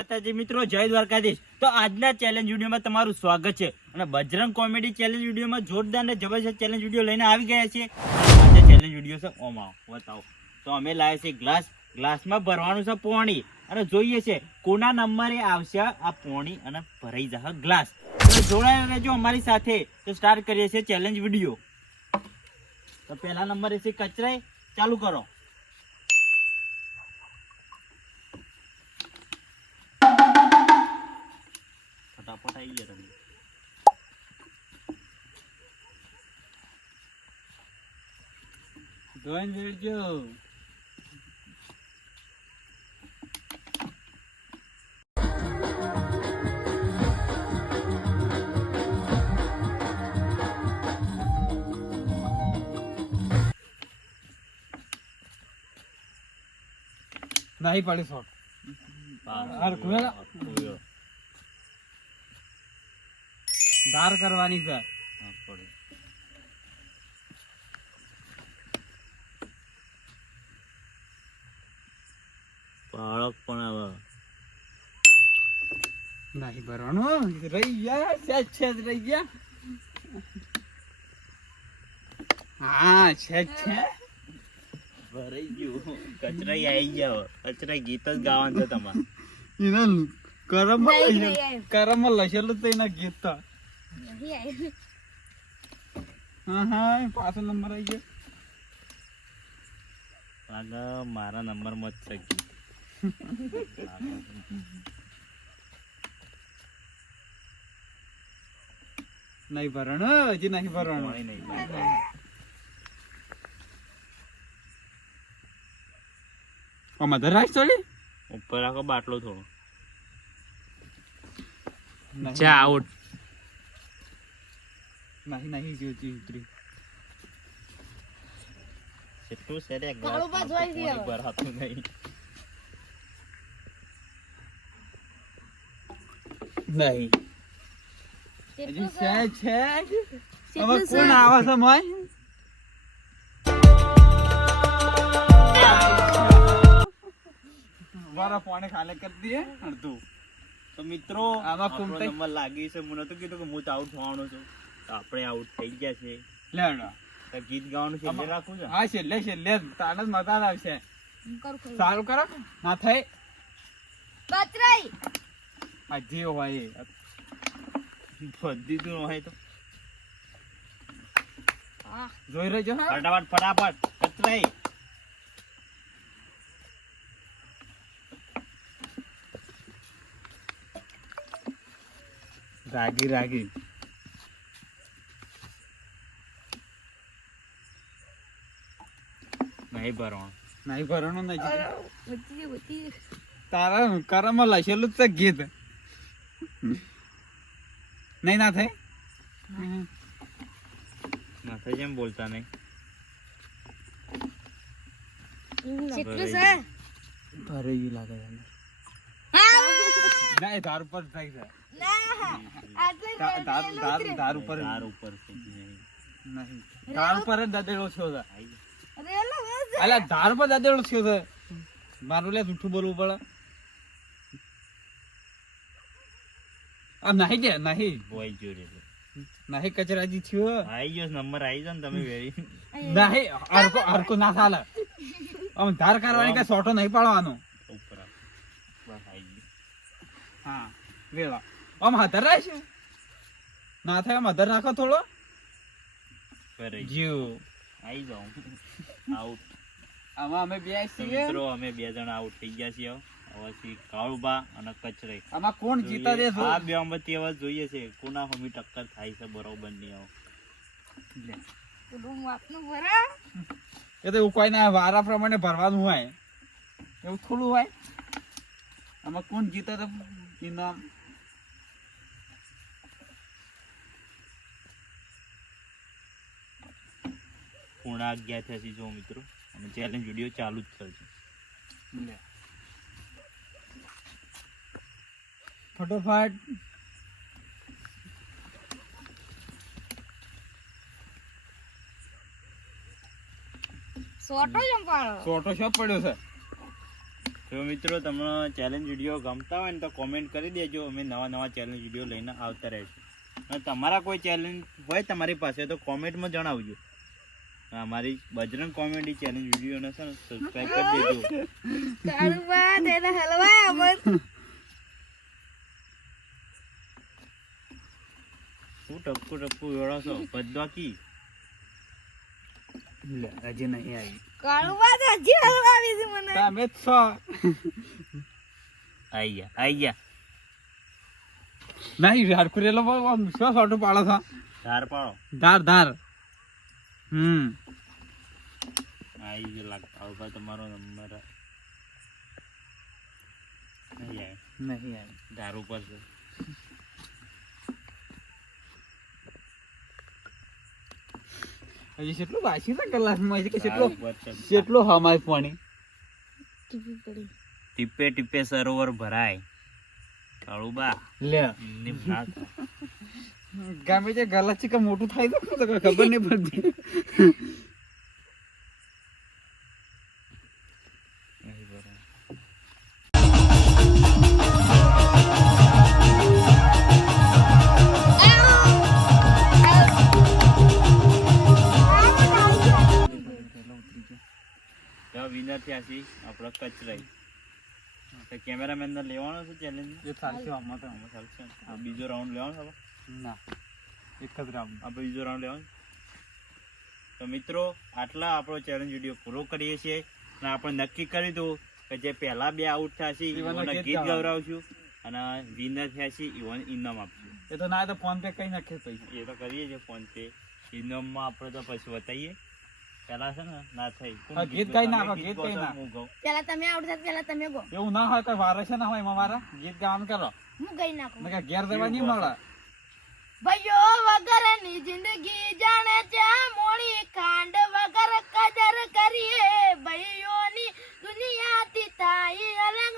માતાજી મિત્રો, જય દ્વારકાધીશ. તો આજના ચેલેન્જ વિડીયોમાં તમારું સ્વાગત છે. અને બજરંગ કોમેડી ચેલેન્જ વિડીયોમાં જોરદાર ને જબરજસ્ત ચેલેન્જ વિડીયો લઈને આવી ગયા છે. આજે ચેલેન્જ વિડીયો છે ઓમાં બતાવો. તો અમે લાવ્યા છે ગ્લાસમાં ભરવાનું છે પાણી અને જોઈએ છે કોના નંબરે આવશે આ પાણી અને ભરાઈ જશે ગ્લાસ. તો જોડાયેલા રહેજો અમારી સાથે. તો સ્ટાર્ટ કરીએ છીએ ચેલેન્જ વિડીયો. તો પહેલા નંબર છે કચરાઈ. ચાલુ કરો. ફટાફટ આવી ગયા તમે. જોઈન રેડજો. નહીં પડી શોટ. ધાર કરવાની છે. બાળક પણ આવે નહીં ભરવાનું. રહી ગયા છે રહી ગયા. હા છે ભરાઈ ગયું. કચરાઈ આવી જાવ. કચરાઈ ગીત જ ગાવાનું છે તમારે. એના કરમમાં લસેલું તો એના ગીત તો. હા પાછો નંબર આવી ગયો. આગળ મારા નંબર માં જ છે ગીત. નહીં ભરવાનું. હજી નહીં ભરવાનું. મધર રાઈસ ચોલી ઉપર આખો બાટલો થોડો. જા આઉટ. નહીં જોતી ઉતરી. કેટલું છે રે ગ્લાસ ભરાતું નહીં. નહીં હજી છે. હવે કોણ આવે છે મોય? વારા પાણી ખાલે કરી દે અડધું. તો મિત્રો આમાં આપણો નંબર લાગી છે. મને તો કીધું કે હું તો આઉટ થવાનો છું. તો આપણે આઉટ થઈ ગયા છે. લેડો તો ગીત ગાવાનું છેલ્લે રાખવું છે. હા છેલ્લે તાને જ મજા આવશે. સારું કરો ના થાય. હજી હોય બધી તું હોય તો જોઈ રહેજો. ફટાફટ કચરાઈ. રાગી નહીં ભરવાનું. નહીં ભરવાનું નહીં. તારા કરમમાં લખેલું છે ગીત. નહીં ના થાય. માથે જેમ બોલતા નહીં. ભરેલી લાગે ના. ધાર ઉપર થાય છે. ધાર ઉપર નહીં. ધાર ઉપર જ દાદેડો થયો છે. અલા ધાર પર દાદેડો થયો છે. મારું લે જૂઠું બોલવું પડે. આ નહીં દે નહીં બોય જોડે નહીં કચરાજી થયો. આવી ગયો નંબર આવી ગયો ને તમે વેરી નહીં હરકો ના ચાલે. આમ ધાર કરવાની કઈ સોટો નહીં પાડવાનો. ઉપર બસ આવી ગયો. હા વેલા આમ હાથર રહેશે. ના થાય આમ હાથર નાખો થોડો. જીવ આવી જાઉં આઉટ. આમાં અમે બે છીએ મિત્રો. અમે બે જણા આઉટ થઈ ગયા છીએ. હવે કાળુબા અને કચરાઈ. આમાં કોણ જીતા દે છે? આ બે માંથી હવે જોઈએ છે કોના હમી ટક્કર થાય છે બરોબર ની. એ તો એવું કોઈ ના વારા પ્રમાણે ભરવાનું હોય. એવું થોડું હોય. આમાં કોણ જીતે તો ઇનામ. પૂર્ણા 11 થશે જો મિત્રો. અને ચેલેન્જ વિડીયો ચાલુ જ થશે. ફટોફટ સોટો જમ પાડો. સોટો શો પડ્યો છે? તો મિત્રો તમને ચેલેન્જ વિડીયો ગમતા હોય ને તો કોમેન્ટ કરી દેજો. અમે નવા ચેલેન્જ વિડીયો લઈને આવતા રહીશું. અને તમારા કોઈ ચેલેન્જ હોય તમારી પાસે તો કોમેન્ટમાં જણાવજો. અમારી બજરંગ કોમેડી ચેલેન્જ વિડીયોને છે ને સબસ્ક્રાઇબ કરી દેજો. શું ટપકું વેળો છો બધા કી હજી નહીં આવી તમે જ છો. આઈ ગયા નહીં હરખુરેલો શું છોટું પાડો છો? ધાર પાડો. ધાર આઈ જ લાગતા હવે તમારો નંબર નહીં નહીં આવી. ધાર ઉપર છે. હજી કેટલું વાંચી છે કલાકમાં કે ધાર કેટલું ઉપર છે. કેટલું હમાય પાણી ટીપે ટીપે સરોવર ભરાય. કાળુબા લે નિમ ના થાય. ગમે તે ગલા છે કે મોટું થાય તો ખબર નહીં પડતી. નહીં ભરાય. તો વિનર થયા છીએ આપણો કચરાઈ. તો કેમેરામેન ને લેવાનો છે ચેલેન્જ. એ ચાલશે આમાં તો ચાલશે. આ બીજો રાઉન્ડ લેવાનો છે હવે? ના એક જ રાઉન્ડ. આપણે બીજો રાઉન્ડ લેવાનો. તો મિત્રો આટલા આપણો ચેલેન્જ વિડીયો પૂરો કરીએ છીએ. અને આપણે નક્કી કરી દઉં કે જે પહેલા બે આઉટ થયા છે ઈવોને ગીત ગીત ગવડાવશું અને વિનર થયા છે ઈવોને ઇનામ આપશું. એ તો ના તો ફોન પે કઈ નાખે પૈસા. એ તો કરીએ છીએ ફોન પે. ઇનામમાં આપણે તો પછી બતાવીએ. પેલા છે ને ના થઈ. હા, ગીત ગાઈ નાખો, ગીત ગાઈ નાખો. હું ગાઉં. પેલા તમે આવડતા પેલા તમે ગો એવું ના હોય કઈ વારે છે ના હોય એમાં મારા ગીત ગાવાનું કરો. હું ગઈ નાખું. મેં ઘેર જવા નહીં મળે. ભાઈઓ વગરની જિંદગી જાણે છે મોળી ખાંડ વગર કદર કરીએ ભાઈઓની દુનિયાથી થાય અલગ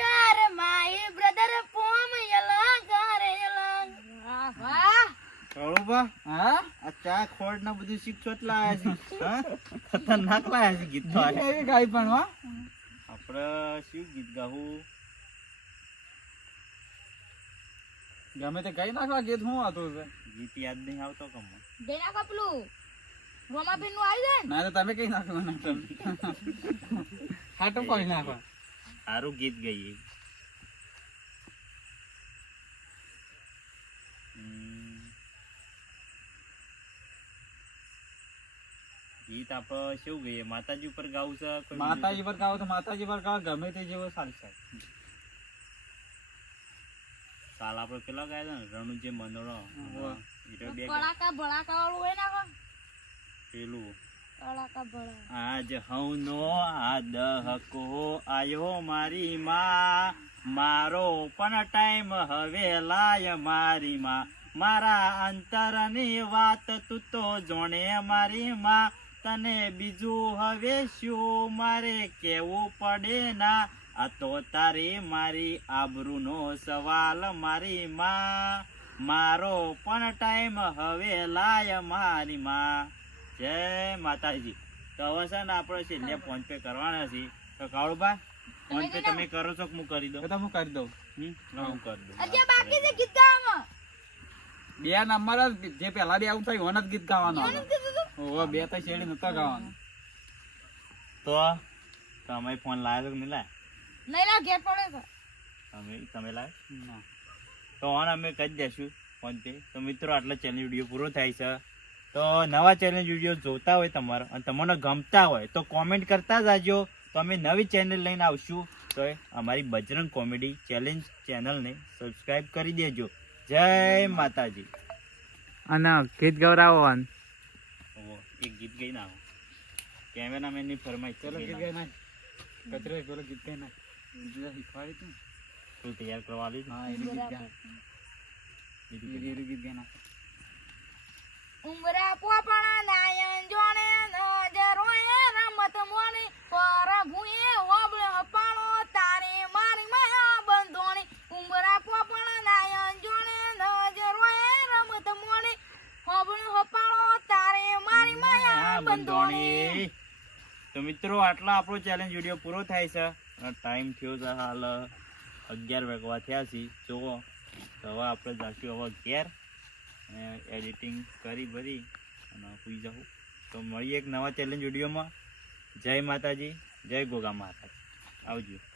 યાર માય બ્રધર ફોમ અલગ કરે અલગ. વાહ કાળુબા, હા આ ચા ખોડ ના બધું શીખશો જ લાયા છે. હા? ખતરનાક લાયા છે ગીત તો આ. એ ગાય પણ હો. આપણે શું ગીત ગાવું? ગમે તે ગાઈ નાખવા ગીત શું હતું છે? ગીત યાદ નહીં આવતો કમ. ગઈ નાખો પેલું રોમાબેન નું આવી જાય ને. ના તો તમે કઈ નાખો ના તમે. હાટું કોઈ નાખો. સારું ગીત ગઈએ. ગીત આપણે શું ગઈએ? માતાજી ઉપર ગાવું છે? કોઈ માતાજી પર ગાવો તો માતાજી પર ગાવો ગમે તે જેવો ચાલશે. સાલ આપણે પેલા ગાયા હતા ને રણુજે મંદોળો. વાહ. હીરો બે કડાકા ભડાકા વાળું હોય નાખો. પેલું કડાકા ભડાકા આજ હવનો આ દહકો આયો મારી માં, મારો પણ ટાઈમ હવે લાય મારી માં, મારા અંતરની વાત તું તો જોણે મારી માં, તને બીજું હવે શું મારે કેવું પડે ના, આ તો તારી મારી આબરૂનો સવાલ મારી માં, મારો પણ ટાઈમ હવે લાય મારી માં. જય માતાજી. તો હવે છે ને આપણે છેલ્લે ફોન પે કરવાના છે. તો કાળુબા ફોન પે તમે કરો છો કે હું કરી દઉં? એ તો હું કરી દઉં. હું કરી દઉં. હજી બાકી છે ગીત ગાવામાં. બે નંબર જ જે પેલા બે આવું થયું એનો જ ગીત ગાવાનો. કોનું કીધું તું? ઓહો બે તો શેડી નતા ગાવાનો. તો તમે ફોન લાવ્યો કે નહીં લાવ્યો? નહીં લા ઘેર પડે છે. તમે લાવ્યો? ના. તો ઓન અમે કરી દઈશું ફોન પે. તો મિત્રો આટલો ચેલેન્જ વિડીયો પૂરો થાય છે. તો નવા ચેલેન્જ વિડીયો જોતા હોય તમારા અને તમને ગમતા હોય તો કોમેન્ટ કરતા જાજો. તો અમે નવી ચેનલ લઈને આવશું. તો અમારી બજરંગ કોમેડી ચેલેન્જ ચેનલને સબસ્ક્રાઇબ કરી દેજો. જય માતાજી. અને ગીત ગવરાવો. ઓહો, એક ગીત ગઈ ના કેમેરામેન ની ફરમાઈશ. ચલો ગીત ગાઈ નાખ. કચરો પેલો ગીત ગાઈ નાખ. બીજું શીખવાડી તું. તું તૈયાર કરવા આવી? હા એનું ગીત ગાય. એનું ગીત ગાઈ નાખ. ઉમરા પોપણા નાયન જોણે નજરોએ રમત મોની પ્રભુએ ઓબળ હપાણો તારે મારી માયા બંધોણી. ઉમરા પોપણા નાયન જોણે નજરોએ રમત મોની ઓબળ હપાણો તારે મારી માયા બંધોણી. તો મિત્રો આટલા આપણો ચેલેન્જ વિડીયો પૂરો થાય છે. ટાઈમ થયો છે હાલ 11 વાગવા થયા છે જુઓ. તો હવે આપણે જાશું હવે ઘેર અને એડિટિંગ કરી ભરી અને સુઈ જાઉં. તો મળીએ એક નવા ચેલેન્જ વિડીયોમાં. જય માતાજી, જય ગોગા મહારાજ. આવજો.